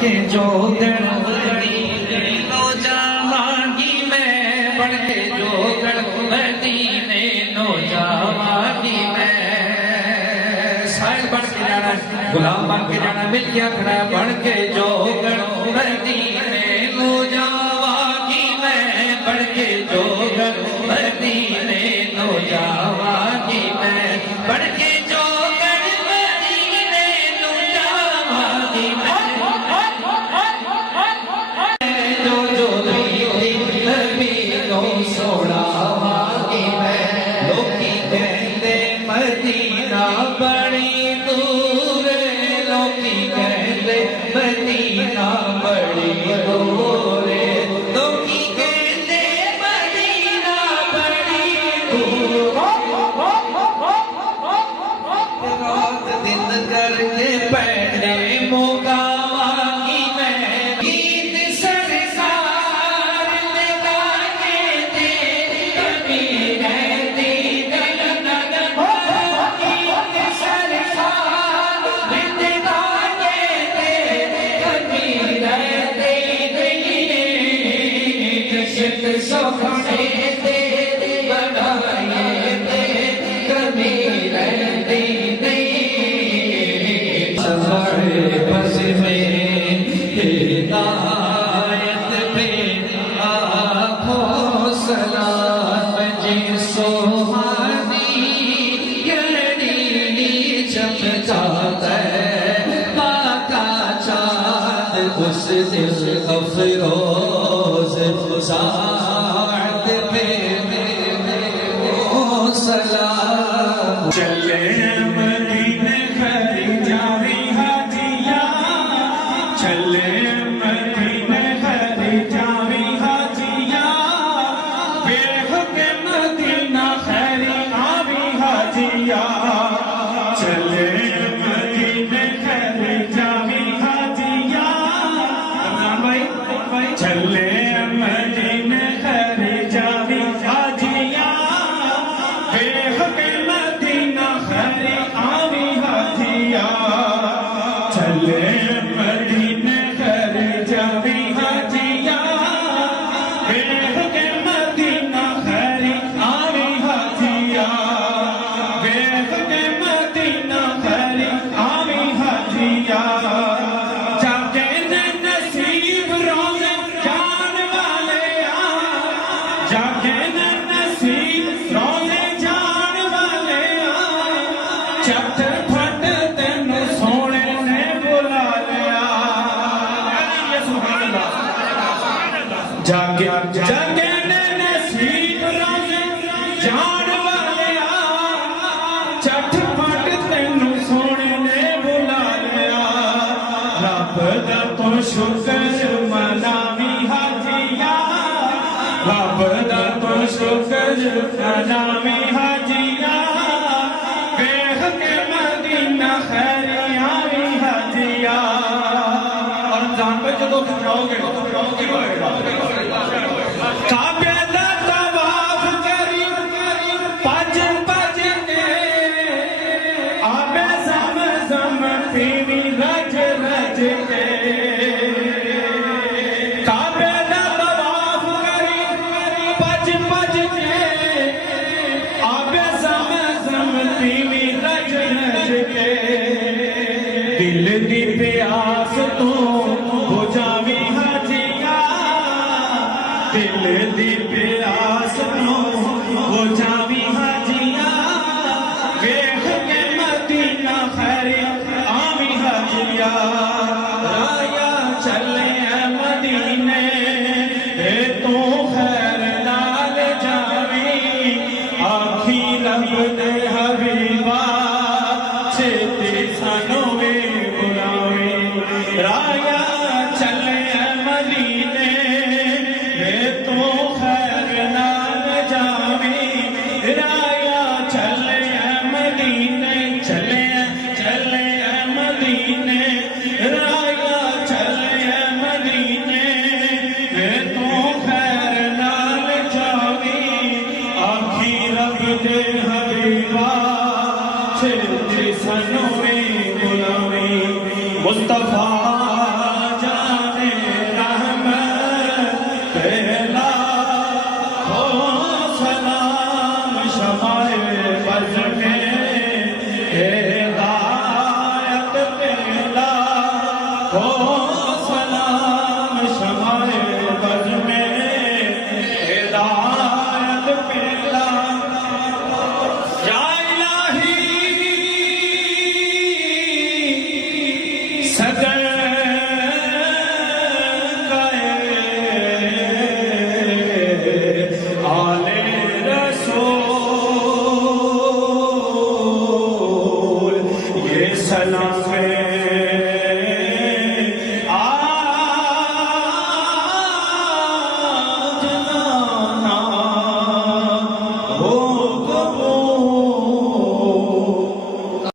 کے جوگڑ مدینے نو جاواں گی میں بن کے جوگڑ مدینے نو جاواں گی میں سائل بن کے جانا غلام بن کے جانا مل کے کھڑا بن کے جوگڑ مدینے نو جاواں گی میں بن کے جوگڑ مدینے نو جاواں گی میں بن کے اس دل افروز ساعت پہ میرے سلام چلے مدینے خیر جاوی حاجیاں چلے مدینے خیر جاوی حاجیاں دیکھ کے مدینہ خیر آوی حاجیاں چلے مدینے خیر جاوی چلے مدینے خیر جاوی حاجیاں دیکھ کے مدینہ خیر آوی حاجیاں چلے مدینے خیر جاوی حاجیاں دیکھ کے مدینہ خیر آوی حاجیاں دیکھ کے مدینہ خیر آوی حاجیاں جاگے نے نصیب روزے جان والیا چٹ پٹ تینوں سونے نے بلا لیا رب دا تو شکر مناوی حاجیاں رب دا تو شکر مناوی حاجیاں دیکھ کے مدینہ خیر آوی حاجیاں اور جان پہ جدو کھڑاؤ گے کعبے دا طواف کری پج پج کے آبے زمزم پیوی رج رج کے کعبے دا طواف کری پج پج کے آبے زمزم پیوی رج رج کے دل دی پیاس تو بجھاوی دل دی پیاس تو بجھاوی حاجیاں ویکھ کے مدینہ خیر آوی حاجیاں رایا چلے مدینے تو خیر نال جاوی آکھی رب دے حبیبا چھتی سانوں میں بلاوی رایا چلے مدینے تو خیر نال جاوی رایا چلے مدینے چلے چلے مدینے رایا چلے مدینے تو خیر نال جاوی آکھی رب دے حبیبا چھتی سانوں میں بلاوی مصطفیٰ ہو سلام شمائے بج میں ہدایت پیدا یا الہی صدر آل رسول یہ سلام